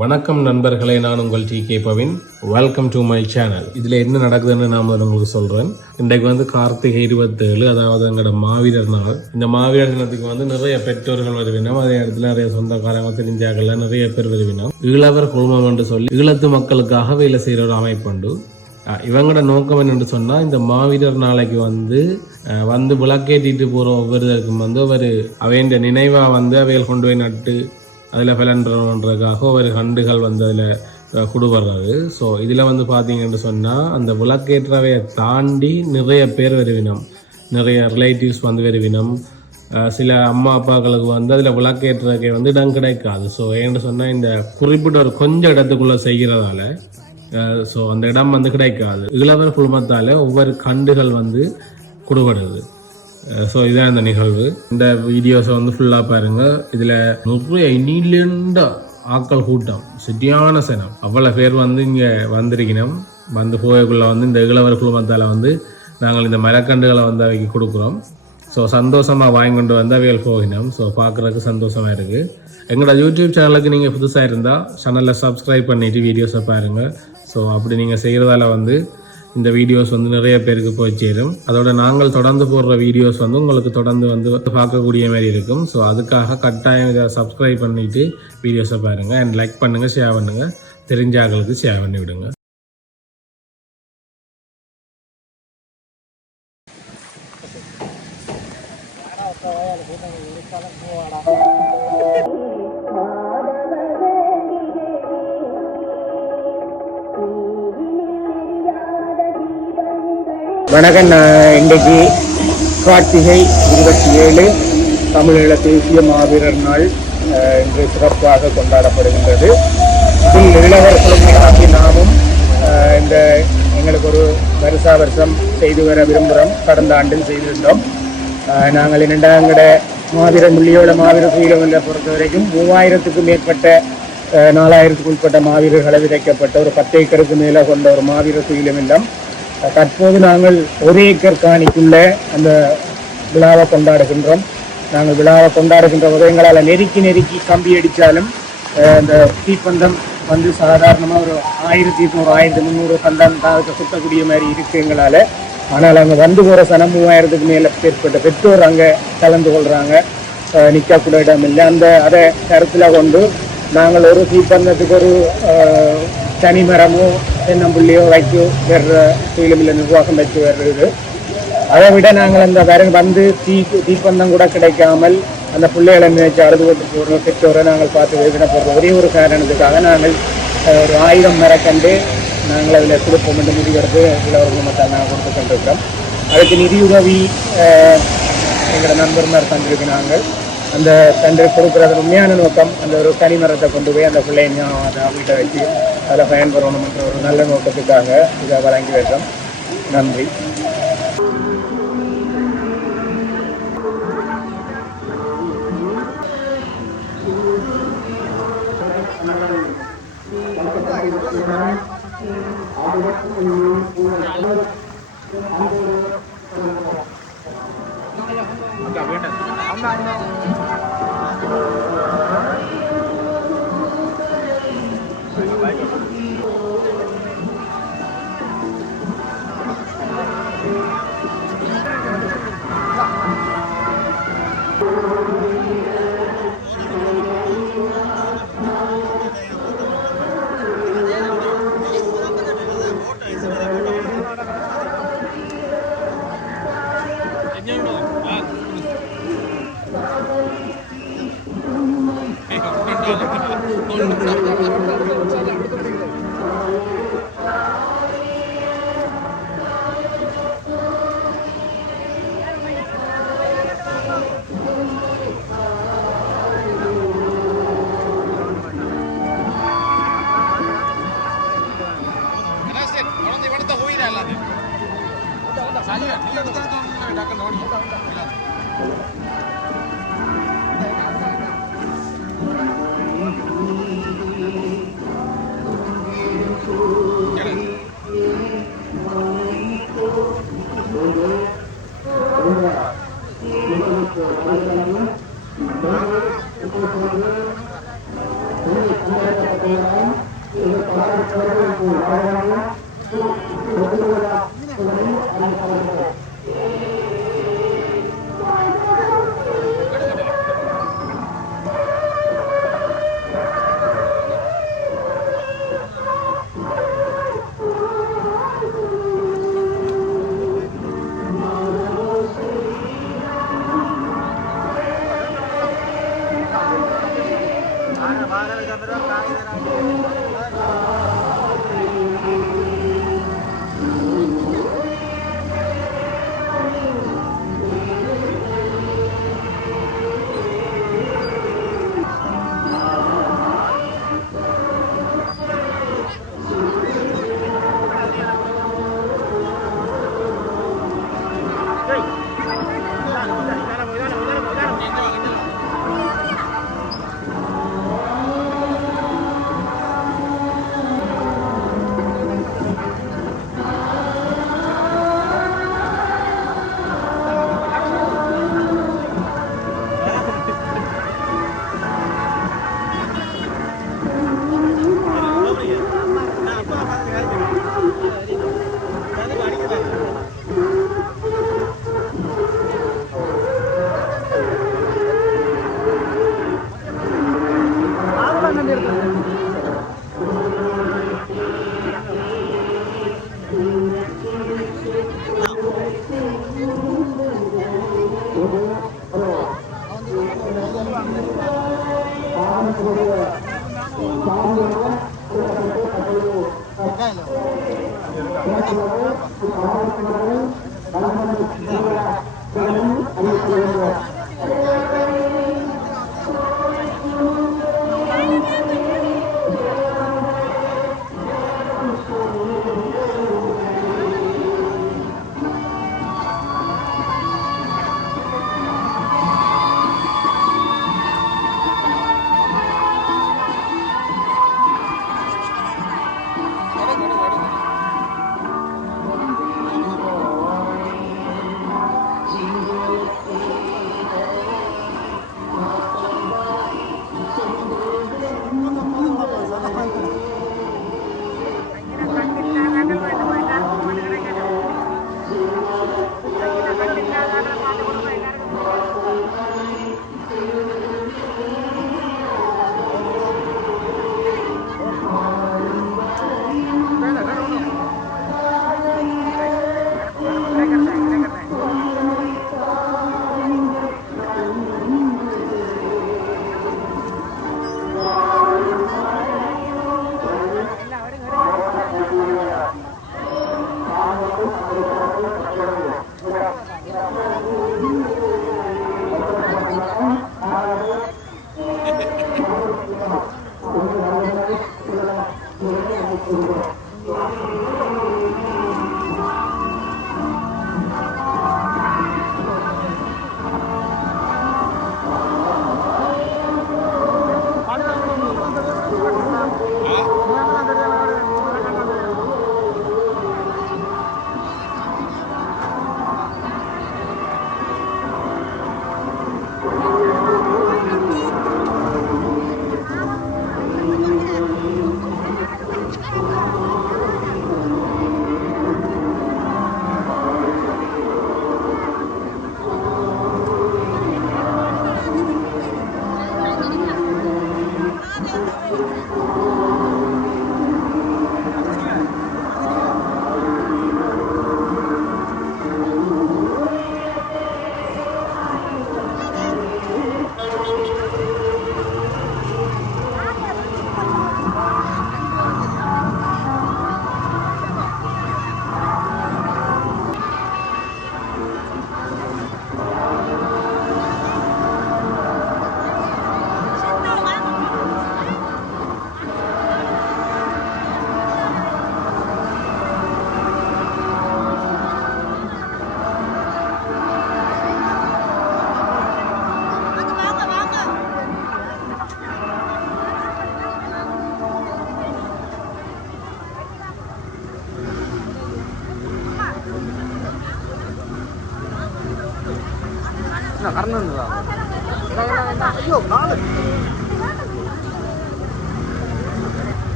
வணக்கம் நண்பர்களே, நான் உங்கள் DK. Bhavin. Welcome to my channel. இதில் என்ன நடக்குதுன்னு நான் உங்களுக்கு சொல்கிறேன். இன்றைக்கு கார்த்திகை 27, அதாவது எங்களோட மாவீரர் நாள். இந்த மாவீரர் தினத்துக்கு நிறைய பெற்றோர்கள் வருவினோம். அதே இடத்துல நிறைய சொந்தக்காரங்க தெரிஞ்சாக்கள்ல நிறைய பேர் வருவினோம். ஈழவர் குழுமம் என்று சொல்லி ஈழத்து மக்களுக்காக வேலை செய்கிற ஒரு அமைப்புண்டு. இவங்களோட நோக்கம் என்னென்று சொன்னால், இந்த மாவீரர் நாளைக்கு வந்து விளக்கேற்றிட்டு போகிற ஒவ்வொருத்தருக்கும் ஒரு அவையின் நினைவாக அவைகள் கொண்டு போய் நட்டு அதில் பலன்றதுக்காக ஒரு கண்டுகள் அதில் கொடுவர்றது. ஸோ இதில் பார்த்தீங்கன்னு சொன்னால், அந்த விளக்கேற்றவையை தாண்டி நிறைய பேர் வருவினம், நிறைய ரிலேட்டிவ்ஸ் வருவினம். சில அம்மா அப்பாக்களுக்கு அதில் விளக்கேற்றதுக்கே இடம் கிடைக்காது. ஸோ ஏன்னு சொன்னால், இந்த குறிப்பிட்ட ஒரு கொஞ்சம் இடத்துக்குள்ளே செய்கிறதால ஸோ அந்த இடம் கிடைக்காது. இளவர் குழுமத்தால் ஒவ்வொரு கண்டுகள் கொடுபடுது. ஸோ இதான் இந்த நிகழ்வு. இந்த வீடியோஸை ஃபுல்லாக பாருங்கள். இதில் நிறைய நீண்ட ஆக்கள் கூட்டம், சரியான சனம். அவ்வளோ பேர் இங்கே வந்திருக்கணும். போயக்குள்ளே இந்த இளவர் குழுமத்தால் நாங்கள் இந்த மரக்கண்டுகளை அவைக்கு கொடுக்குறோம். ஸோ சந்தோஷமாக வாங்கி கொண்டு அவைகள் போகினோம். ஸோ பார்க்குறதுக்கு சந்தோஷமாக இருக்குது. எங்களோட யூடியூப் சேனலுக்கு நீங்கள் புதுசாக இருந்தால் சேனலில் சப்ஸ்கிரைப் பண்ணிவிட்டு வீடியோஸை பாருங்கள். ஸோ அப்படி நீங்கள் செய்கிறதால இந்த வீடியோஸ் நிறைய பேருக்கு போய் சேரும். அதோட நாங்கள் தொடர்ந்து போடுற வீடியோஸ் உங்களுக்கு தொடர்ந்து பார்க்கக்கூடிய மாதிரி இருக்கும். ஸோ அதுக்காக கட்டாயம் இதை சப்ஸ்கிரைப் பண்ணிவிட்டு வீடியோஸை பாருங்கள். அண்ட் லைக் பண்ணுங்கள், ஷேர் பண்ணுங்கள், தெரிஞ்ச ஆட்களுக்கு ஷேர் பண்ணி விடுங்க. வணக்கம். இன்றைக்கு கார்த்திகை 27 தமிழீழ தேசிய மாவீரர் நாள் இன்று சிறப்பாக கொண்டாடப்படுகின்றது. இதில் இளவர் குழுமையாகி நாமும் இந்த எங்களுக்கு ஒரு வருஷம் செய்து வர விரும்புகிறோம். கடந்த ஆண்டில் செய்திருந்தோம். நாங்கள் எங்கட மாவீரர் முள்ளியோட மாவீரர் துயிலமில்லை பொறுத்த வரைக்கும் 3000க்கும் மேற்பட்ட 4000க்கும் உட்பட்ட மாவீரர்களை விதைக்கப்பட்ட ஒரு 10 ஏக்கருக்கு மேலே கொண்ட ஒரு மாவீரர் துயிலமில்லம். தற்போது நாங்கள் 1 ஏக்கர் காணிக்குள்ள அந்த விழாவை கொண்டாடுகின்றோம். நாங்கள் விழாவை கொண்டாடுகின்ற போது எங்களால் நெருக்கி கம்பி அடித்தாலும் அந்த தீப்பந்தம் சாதாரணமாக ஒரு 1200 1300 பந்தம் தான் சுத்தக்கூடிய மாதிரி இருக்குது எங்களால். ஆனால் அங்கே போகிற சனம் 3000க்கு மேலே மேற்பட்ட பெற்றோர் அங்கே கலந்து கொள்கிறாங்க. நிற்கக்கூட இடம் இல்லை. அதை கருத்தில் கொண்டு நாங்கள் ஒரு தீப்பந்தத்துக்கு ஒரு தனிமரமோ தென்னம்புள்ளியோ வைக்கோ வேறு துயிலுமில்லை நிர்வாகம் வச்சு வருது. அதை விட நாங்கள் அந்த தீப்பந்தம் கூட கிடைக்காமல் அந்த பிள்ளைகளை நினைச்சு அழுதுபட்டு போகிற பெற்றோரை நாங்கள் பார்த்து வேதனை போடுற ஒரே ஒரு காரணத்துக்காக நாங்கள் ஒரு 1000 மரக்கண்டு நாங்கள் அதில் கொடுப்போம் என்று முடிவெடுத்து இளவர்கள் மட்டும் நாங்கள் கொடுத்து கொண்டிருக்கிறோம். அதுக்கு நிதியுதவி எங்களோட நண்பர்மார் தந்திருக்கு. நாங்கள் அந்த தண்டை கொடுக்குறது உண்மையான நோக்கம் அந்த ஒரு தனிமரத்தை கொண்டு போய் அந்த பிள்ளைங்க அதை வீட்டை வச்சு அதில் பயன்பெறணும் என்ற ஒரு நல்ல நோக்கத்துக்காக இதை வழங்கி வருகிறோம். நன்றி.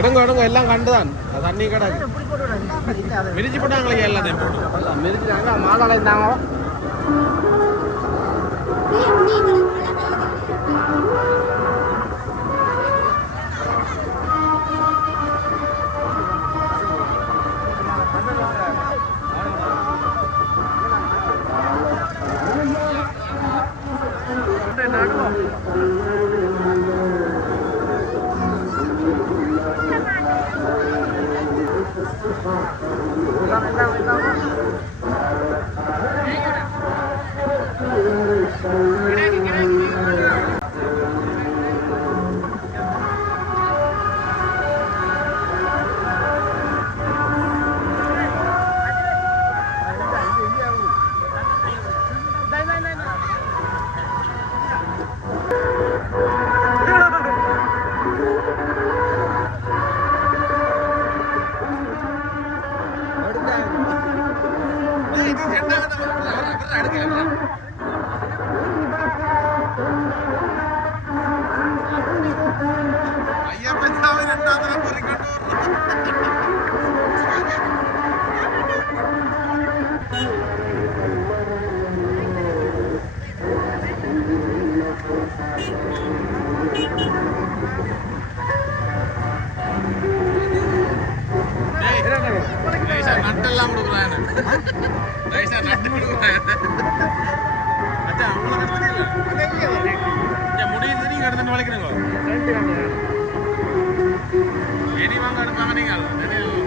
எடுங்க எடுங்க எல்லாம் கண்டுதான் தண்ணி கிடக்கு மிரிச்சு போட்டாங்களே எல்லாத்தையும் போட்டு மிதிக்கிறாங்க மாதாளம் இருந்தாங்க நட்டெல்லாம் கொடுக்குறாங்க முடியுது நீங்க எடுத்துட்டு வளைக்கிறீங்க இனி வாங்க எடுப்பாங்க நீங்கள்